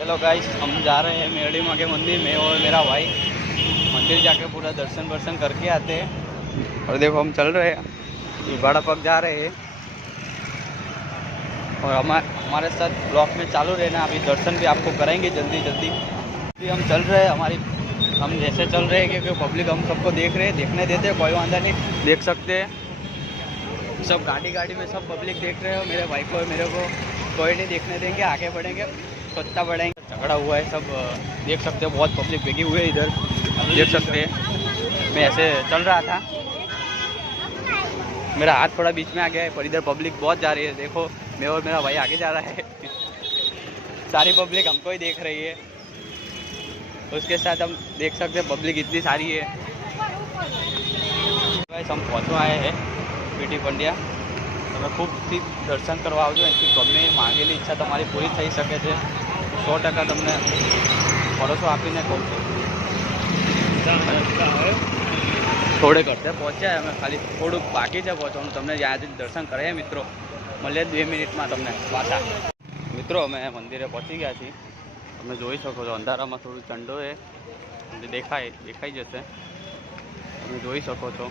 चलो गाइस हम जा रहे हैं मेरड़ी माँ के मंदिर में और मेरा भाई मंदिर जाके पूरा दर्शन वर्शन करके आते हैं। और देखो हम चल रहे हैं बड़ा पग जा रहे हैं। और हमारे हमारे साथ ब्लॉक में चालू रहना, अभी दर्शन भी आपको कराएँगे जल्दी जल्दी। अभी हम चल रहे हैं, हमारी, हम जैसे चल रहे हैं क्योंकि पब्लिक हम सबको देख रहे हैं, देखने देते हैं, कोई वादा नहीं, देख सकते हैं। सब गाड़ी गाड़ी में सब पब्लिक देख रहे हो, मेरे भाई को मेरे को। कोई नहीं, देखने देंगे, आगे बढ़ेंगे। सत्ता बढ़ाएँगे झगड़ा हुआ है सब देख सकते हो बहुत पब्लिक बेगी हुई है इधर। देख सकते हैं। मैं ऐसे चल रहा था। मेरा हाथ थोड़ा बीच में आ गया है पर इधर पब्लिक बहुत जा रही है। देखो मैं और मेरा भाई आगे जा रहा है। सारी पब्लिक हमको ही देख रही है। उसके साथ हम देख सकते हैं पब्लिक इतनी सारी है। हम पहुँचो आए हैं पी टी पंड्या। તમે ખૂબથી દર્શન કરવા આવજો. એથી ગમે માંગેલી ઈચ્છા તમારી પૂરી થઈ શકે છે. સો ટકા તમને ભરોસો આપીને કહું છું. થોડેક અડધે પહોંચ્યા, અમે ખાલી થોડુંક બાકી છે પહોંચવાનું. તમને જ્યાંથી દર્શન કરાવીએ મિત્રો. મળીએ બે મિનિટમાં તમને પાછા મિત્રો, અમે મંદિરે પહોંચી ગયા છીએ. તમે જોઈ શકો છો, અંધારામાં થોડું ચંડો એ દેખાય, દેખાઈ જશે. તમે જોઈ શકો છો.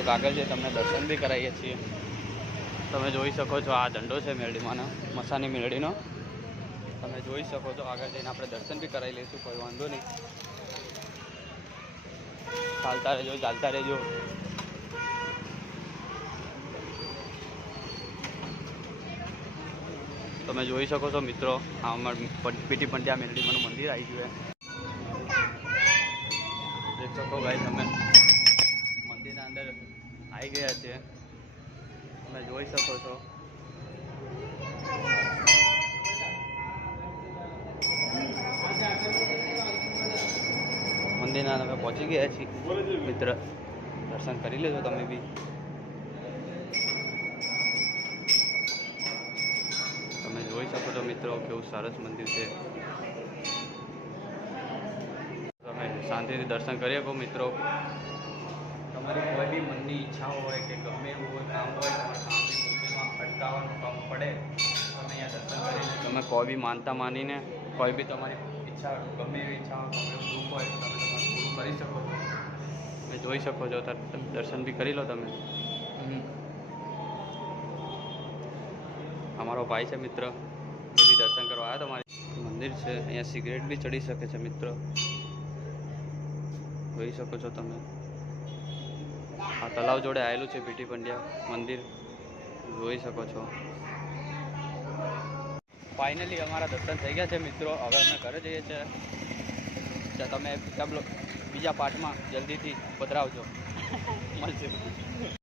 થોડુંક આગળ જઈ તમને દર્શન બી કરાવીએ છીએ. તમે જોઈ શકો છો આ ઝંડો છે મેળડીમાંનો મસાની મેળડીનો તમે જોઈ શકો છો આગળ જઈને આપણે દર્શન બી કરાવી લઈશું, કોઈ વાંધો નહીં. ચાલતા રહેજો ચાલતા રહેજો. તમે જોઈ શકો છો મિત્રો, આ અમારું પીટી પંડ્યા મેળડીમાંનું મંદિર આવી ગયું છે. દેખ શકો ભાઈ તમે અંદર આવી ગયા છે. તમે જોઈ શકો છો. મંદિરના તમે પહોંચી ગયા છીએ. મિત્ર, દર્શન કરી લેજો તમે બી. તમે જોઈ શકો છો મિત્રો કેવું સરસ મંદિર છે. તમે શાંતિથી દર્શન કરી શકો મિત્રો. ઈચ્છા હોય કે ગમે એવું હોય, કામ હોય, તમારા કામની મુશ્કેલીમાં અટકાવવાનું કામ પડે તમે અહીંયા દર્શન કરીને તમે કોઈ બી માનતા માનીને, કોઈ બી તમારી ઈચ્છા, ગમે એવી ઈચ્છા હોય ગમે એવું દુઃખ હોય તમે તમારું પૂરું કરી શકો છો. તમે જોઈ શકો છો તમે દર્શન બી કરી લો તમે. અમારો ભાઈ છે મિત્ર, એ બી દર્શન કરવા આવ્યા તમારે. મંદિર છે, અહીંયા સિગરેટ બી ચડી શકે છે મિત્ર. જોઈ શકો છો તમે. તલાવ જોડે આવેલું છે પીટી પંડ્યા મંદિર. જોઈ શકો છો. ફાઇનલી અમારા દર્શન થઈ ગયા છે મિત્રો. હવે અમે ઘરે જઈએ છીએ. તમે બીજા બીજા પાર્ટમાં જલ્દીથી પધરાવજો. મળશે